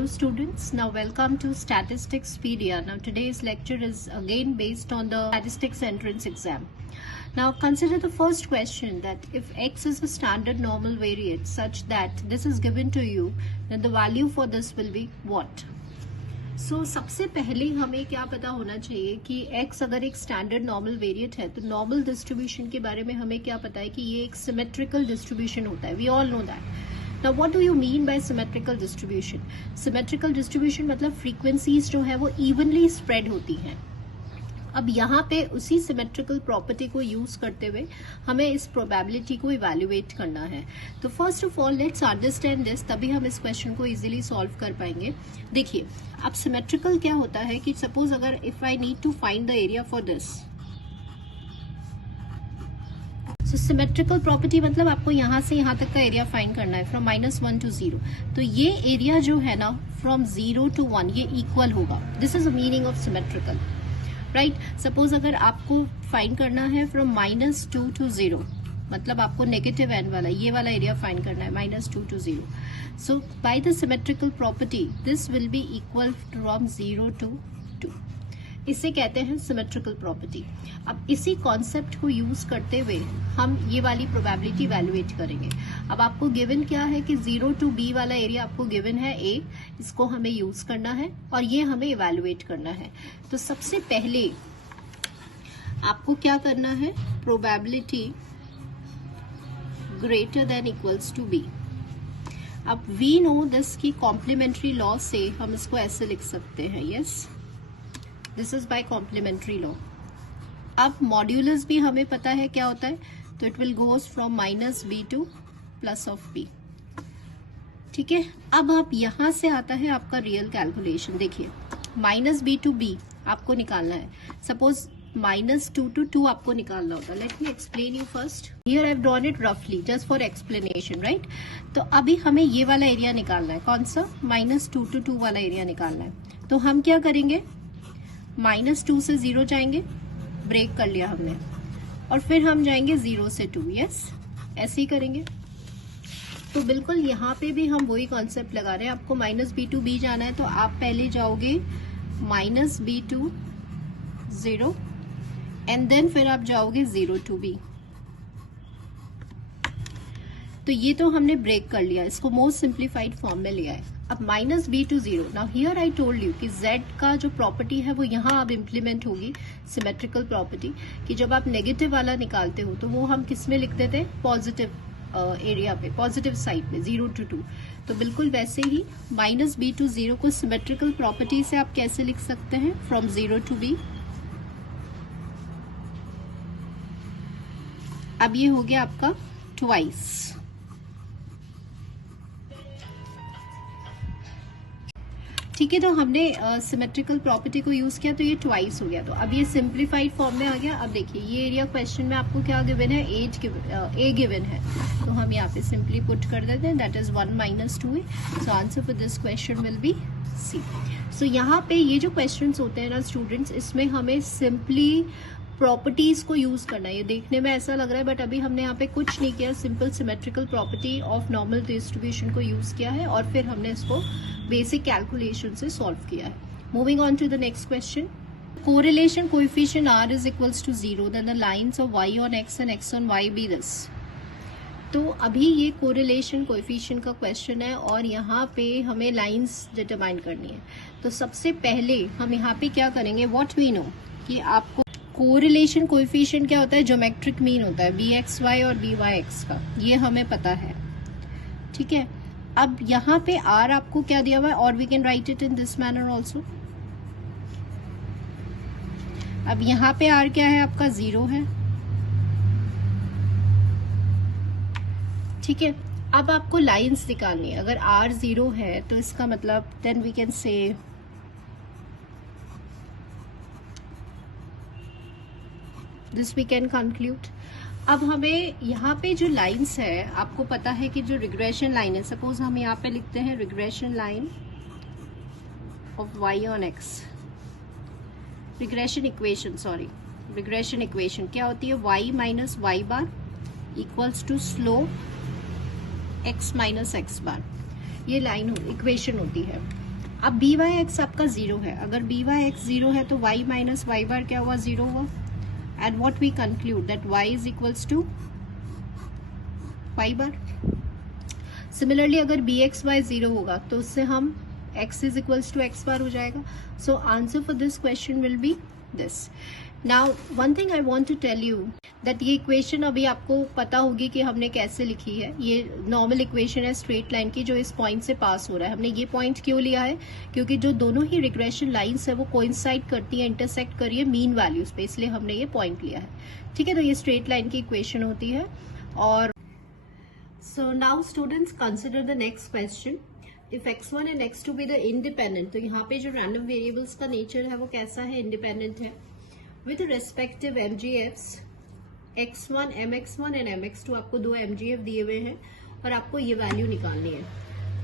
Hello students, now welcome to Statisticspedia. Now today's lecture is again based on the statistics entrance exam. Now consider the first question, that if x is a standard normal variate such that this is given to you, then the value for this will be what? So सबसे पहले हमें क्या पता होना चाहिए कि x अगर एक स्टैंडर्ड नॉर्मल वेरिएट है तो नॉर्मल डिस्ट्रीब्यूशन के बारे में हमें क्या पता है कि ये एक सिमेट्रिकल डिस्ट्रीब्यूशन होता है. We all know that. Now what do you mean by symmetrical distribution? Symmetrical distribution मतलब frequencies जो है वो evenly spread होती हैं. अब यहाँ पे उसी सिमेट्रिकल प्रॉपर्टी को यूज करते हुए हमें इस प्रोबेबिलिटी को इवेल्युएट करना है. तो first of all let's understand this, तभी हम इस क्वेश्चन को इजीली सॉल्व कर पाएंगे. देखिए, अब सिमेट्रिकल क्या होता है कि सपोज अगर if I need to find the area for this, so symmetrical property मतलब आपको यहाँ से यहाँ तक का एरिया फाइंड करना है फ्रॉम -1 to 0. तो ये एरिया जो है ना फ्रॉम 0 to 1 ये इक्वल होगा. This is the meaning of symmetrical, right. Suppose अगर आपको फाइंड करना है फ्रॉम -2 to 0, मतलब आपको नेगेटिव एंड वाला ये वाला एरिया फाइंड करना है -2 to 0. So by the symmetrical property this will be equal from 0 to 2. इसे कहते हैं सिमेट्रिकल प्रॉपर्टी. अब इसी कॉन्सेप्ट को यूज करते हुए हम ये वाली प्रोबेबिलिटी इवैल्यूएट करेंगे. अब आपको गिवन क्या है कि 0 to b वाला एरिया आपको गिवन है a, इसको हमें यूज करना है और ये हमें इवैल्यूएट करना है. तो सबसे पहले आपको क्या करना है, probability greater than equals to b. अब वी नो दिस की कॉम्प्लीमेंट्री लॉ से हम इसको ऐसे लिख सकते हैं, yes, this is by complementary law. अब मॉड्यूलस भी हमें पता है क्या होता है, तो it will goes from -b to +b. ठीक है. अब आप यहां से आता है आपका रियल कैलकुलेशन. देखिए, -b to b आपको निकालना है. सपोज -2 to 2 आपको निकालना होता है. Let me explain you first. Here I have drawn it रफली जस्ट फॉर एक्सप्लेनेशन, राइट. तो अभी हमें ये वाला एरिया निकालना है. कौन सा? -2 to 2 वाला एरिया निकालना है. तो हम क्या करेंगे, -2 से 0 जाएंगे, ब्रेक कर लिया हमने, और फिर हम जाएंगे 0 से 2. यस, ऐसे ही करेंगे. तो बिल्कुल यहाँ पे भी हम वही कॉन्सेप्ट लगा रहे हैं. आपको -b to b जाना है तो आप पहले जाओगे -b to 0 एंड देन फिर आप जाओगे 0 to b. तो ये तो हमने ब्रेक कर लिया, इसको मोस्ट सिंप्लीफाइड फॉर्म में लिया है. अब -b to 0. Now here I told you कि z का जो प्रॉपर्टी है वो यहाँ अब इम्प्लीमेंट होगी, सिमेट्रिकल प्रॉपर्टी, कि जब आप नेगेटिव वाला निकालते हो तो वो हम किस में लिखते थे, पॉजिटिव एरिया पे, पॉजिटिव साइड पे, 0 to 2. तो बिल्कुल वैसे ही -b to 0 को सिमेट्रिकल प्रॉपर्टी से आप कैसे लिख सकते हैं, फ्रॉम 0 to b. अब ये हो गया आपका ट्वाइस. ठीक है. तो हमने सिमेट्रिकल प्रॉपर्टी को यूज किया तो ये ट्वाइस हो गया. तो अब ये सिंप्लीफाइड फॉर्म में आ गया. अब देखिए, ये एरिया क्वेश्चन में आपको क्या गिवन है, a गिवन है, तो हम यहाँ पे सिंपली पुट कर देते हैं, that is 1 - 2a. So answer for this question will B C. सो यहाँ पे ये जो क्वेश्चंस होते हैं ना स्टूडेंट्स, इसमें हमें सिंपली प्रॉपर्टीज को यूज करना है. ये देखने में ऐसा लग रहा है बट अभी हमने यहाँ पे कुछ नहीं किया, simple symmetrical property of normal distribution को यूज किया है और फिर हमने इसको बेसिक कैलकुलेशन से सॉल्व किया है. Moving on to the next question. Correlation coefficient r is equals to 0, then the lines of y on x and x on y be this. तो अभी ये कोरिलेशन कोएफिशिएंट का क्वेश्चन है और यहाँ पे हमें लाइंस डिटरमाइन करनी है. तो सबसे पहले हम यहाँ पे क्या करेंगे, व्हाट वी नो कि आपको कोरिलेशन कोएफिशिएंट क्या होता है, ज्योमेट्रिक मीन होता है bxy और byx का, ये हमें पता है. ठीक है. अब यहाँ पे r आपको क्या दिया हुआ है, और we can write it in this manner also. अब यहाँ पे r क्या है आपका, 0 है. ठीक है. अब आपको लाइंस निकालनी है. अगर r 0 है तो इसका मतलब then we can say this we can conclude. अब हमें यहाँ पे जो लाइंस है, आपको पता है कि जो रिग्रेशन लाइन है, सपोज हम यहाँ पे लिखते हैं regression line of y on x, regression equation, sorry, regression equation क्या होती है, y - y bar equals to slope x - x bar. ये लाइन इक्वेशन होती है. अब बी वाई एक्स आपका 0 है, अगर बी वाई एक्स 0 है तो y माइनस वाई बार क्या हुआ, 0 हुआ. And what we conclude that y is equals to Y bar. Similarly अगर बी एक्स वाई 0 होगा तो उससे हम x is equals to X bar हो जाएगा. So answer for this question will be this. Now one thing I want to tell you that ये equation अभी आपको पता होगी कि हमने कैसे लिखी है. ये नॉर्मल इक्वेशन है स्ट्रेट लाइन की जो इस पॉइंट से पास हो रहा है. हमने ये पॉइंट क्यों लिया है, क्योंकि जो दोनों ही रिग्रेशन लाइंस है वो कोइंसाइड करती है, इंटरसेक्ट कर रही है मीन वैल्यूज पे, इसलिए हमने ये पॉइंट लिया है. ठीक है, तो ये स्ट्रेट लाइन की इक्वेशन होती है. और so now students consider the next question. If x1 and x2 be the independent, तो यहाँ पे जो रैंडम वेरिएबल्स का नेचर है वो कैसा है, इंडिपेंडेंट है. With respective mgfs x1 mx1 and mx2, आपको दो mgf दिए हुए हैं और आपको ये वैल्यू निकालनी है.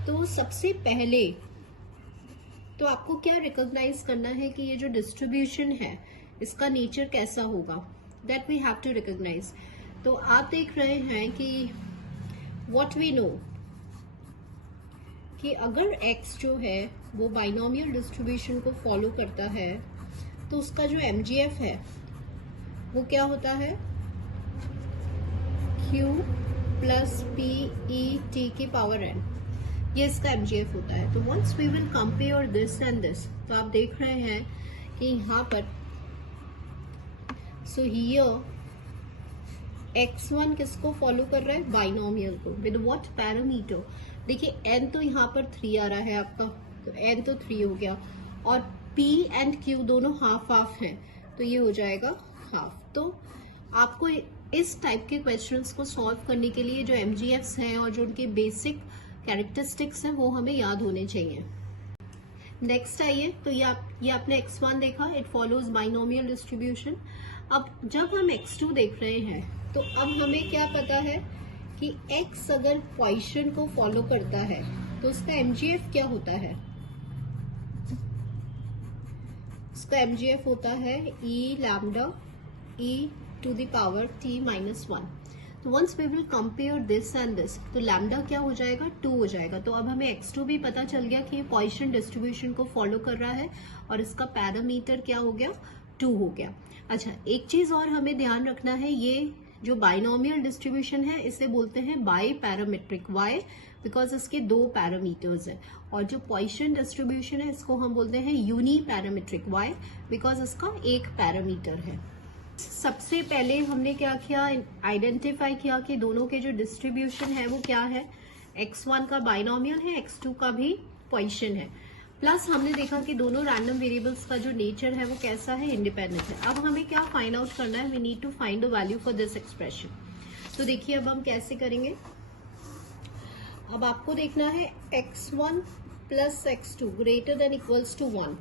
तो सबसे पहले तो आपको क्या रिकॉग्नाइज करना है कि ये जो डिस्ट्रीब्यूशन है इसका नेचर कैसा होगा, that we have to recognise. तो आप देख रहे हैं कि व्हाट वी नो कि अगर x जो है वो बाइनोमियल डिस्ट्रीब्यूशन को फॉलो करता है तो उसका जो mgf है वो क्या होता है, q plus p e t की पावर n, ये इसका mgf होता है. तो once we will compare this and this, तो आप देख रहे हैं कि यहाँ पर सो हियर x1 किसको फॉलो कर रहा है, बाइनोमियल को. विद व्हाट पैरामीटर, देखिए n तो यहाँ पर 3 आ रहा है आपका, तो n तो 3 हो गया और p एंड q दोनों हाफ हाफ हैं, तो ये हो जाएगा हाफ. तो आपको इस टाइप के क्वेश्चंस को सॉल्व करने के लिए जो mgfs हैं और जो उनके बेसिक कैरेक्टरिस्टिक्स हैं वो हमें याद होने चाहिए. नेक्स्ट आइए, तो ये आपने x1 देखा, इट फॉलोज बाइनोमियल डिस्ट्रीब्यूशन. अब जब हम x2 देख रहे हैं तो अब हमें क्या पता है कि x अगर पॉइसन को फॉलो करता है तो उसका mgf क्या होता है, उसका mgf होता है e lambda e to the power t minus 1. तो once we will compare this and this, तो लैम्डा क्या हो जाएगा, 2 हो जाएगा. तो अब हमें x2 भी पता चल गया कि ये पॉइसन डिस्ट्रीब्यूशन को फॉलो कर रहा है और इसका पैरामीटर क्या हो गया, 2 हो गया. अच्छा, एक चीज और हमें ध्यान रखना है, ये जो बाइनोमियल डिस्ट्रीब्यूशन है इसे बोलते हैं बाई पैरामीट्रिक. वाई, बिकॉज इसके 2 पैरामीटर्स है. और जो पॉइसन डिस्ट्रीब्यूशन है इसको हम बोलते हैं यूनी पैरामीट्रिक. वाई, बिकॉज इसका एक पैरामीटर है. सबसे पहले हमने क्या किया, आइडेंटिफाई किया कि दोनों के जो डिस्ट्रीब्यूशन है वो क्या है, x1 का बाइनोमियल है, x2 का भी पॉइसन है. प्लस हमने देखा कि दोनों रैंडम वेरिएबल्स का जो नेचर है वो कैसा है, इंडिपेंडेंट है. अब हमें क्या फाइंड आउट करना है, we need to find the value for this expression. तो देखिए अब हम कैसे करेंगे. अब आपको देखना है x1 plus x2 greater than equals to 1.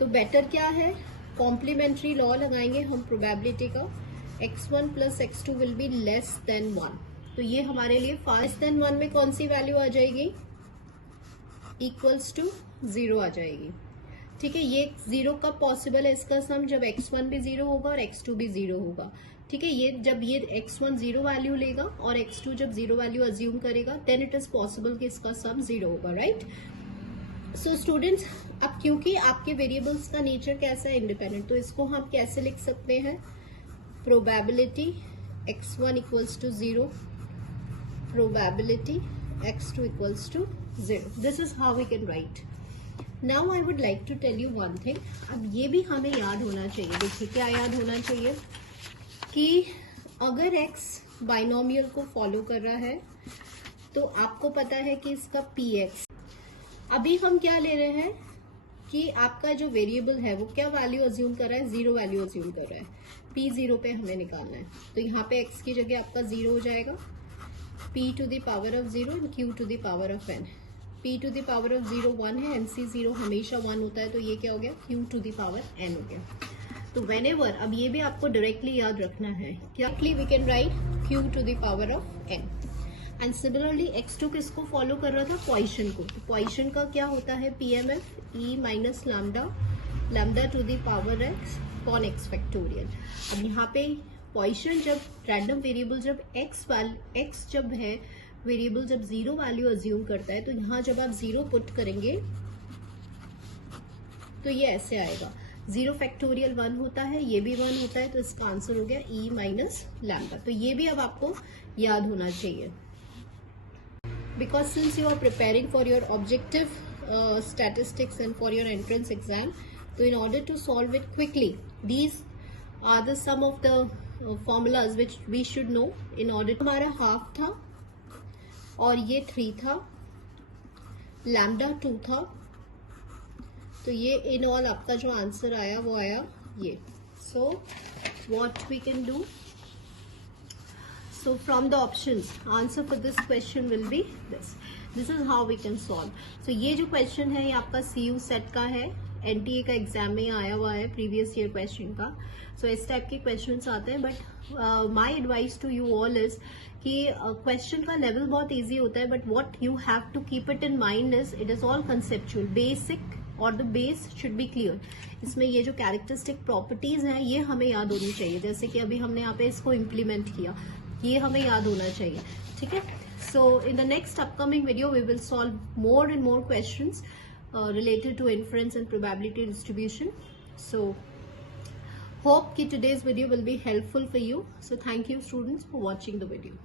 तो बेटर क्या है, कॉम्प्लीमेंट्री लॉ लगाएंगे हम प्रोबेबिलिटी का. x1 plus x2 will be less than 1. तो ये हमारे लिए लेस देन 1 में कौन सी वैल्यू आ जाएगी, इक्वल्स टू 0 आ जाएगी. ठीक है, ये 0 कब पॉसिबल है, इसका सम जब x1 भी 0 होगा और x2 भी 0 होगा. ठीक है, ये जब ये x1 0 वैल्यू लेगा और x2 जब 0 वैल्यू अज्यूम करेगा देन इट इज पॉसिबल कि इसका सम 0 होगा. राइट. सो स्टूडेंट्स, अब क्योंकि आपके वेरिएबल्स का नेचर कैसा है, इंडिपेंडेंट, तो इसको हम कैसे लिख सकते हैं, probability x1 equals to 0, probability x2 equals to 0. This is how we can write. Now I would like to tell you one thing. अब ये भी हमें याद होना चाहिए. देखिए क्या याद होना चाहिए कि अगर x बाइनोमियल को फॉलो कर रहा है तो आपको पता है कि इसका px, अभी हम क्या ले रहे हैं कि आपका जो वेरिएबल है वो क्या वैल्यू अज्यूम कर रहा है, 0 वैल्यू अज्यूम कर रहा है. p0 पे हमें निकालना है. तो यहाँ पे x की जगह आपका 0 हो जाएगा, p to the power of 0 and q to the power of n. p to the power of 0 1 है, nc 0 हमेशा 1 होता है, तो ये क्या हो गया, q to the power n हो गया. तो व्हेनेवर, अब ये भी आपको डायरेक्टली याद रखना है, क्या we can write q to the power of n. And similarly x2 किसको फॉलो कर रहा था, पॉइसन को. तो पॉइसन का क्या होता है, pmf e minus lambda, lambda to the power x कॉन x फैक्टोरियल. अब यहाँ पे पॉइसन जब रैंडम वेरिएबल जब x जब है वेरिएबल जब 0 वैल्यू अज्यूम करता है, तो यहाँ जब आप 0 पुट करेंगे तो ये ऐसे आएगा, 0 फैक्टोरियल 1 होता है, ये भी 1 होता है, तो इसका आंसर हो गया e माइनस लैम्डा। तो ये भी अब आपको याद होना चाहिए, because since you are preparing for your objective statistics and for your entrance exam, so in order to solve it quickly, these are the some of the formulas which we should know in order. हमारा half था और ये 3 था, lambda 2 था, तो ये in all आपका जो आंसर आया वो आया ये। So what we can do, so from the options answer for this question will be this is how we can solve. so ये जो question है ये आपका CU सेट का है, NTA का एग्जाम में आया हुआ है, प्रीवियस ईयर क्वेश्चन का। so इस टाइप के क्वेश्चंस आते हैं, but my advice to you all is कि क्वेश्चन का लेवल बहुत इजी होता है, but what you have to keep it in mind is it is all conceptual, basic और the base should be clear. इसमें ये जो कैरेक्टरिस्टिक प्रॉपर्टीज हैं ये हमें याद होनी चाहिए, जैसे कि अभी हमने यहाँ पे इसको इम्प्लीमेंट किया, ये हमें याद होना चाहिए, ठीक है। So in the next upcoming video we will solve more and more questions related to inference and probability distribution. So hope कि today's video will be helpful for you. So thank you students for watching the video.